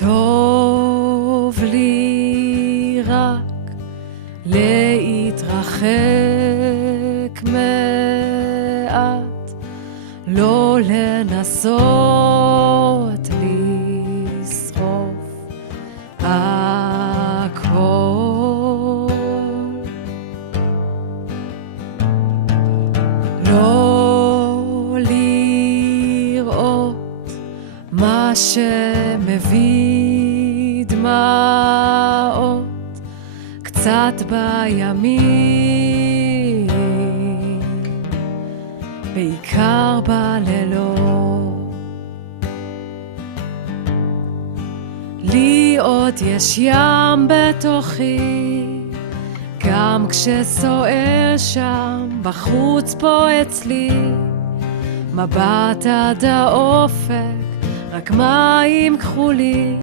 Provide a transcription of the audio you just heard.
טוב לי רק להתרחק מעט, לא לנסות לשרוף הכל, לא לראות מה שמביא דמעות קצת בימים, בעיקר בלילות. לי עוד יש ים בתוכי, גם כשסוער שם, בחוץ פה אצלי, מבט עד האופק, רק מים כחולים.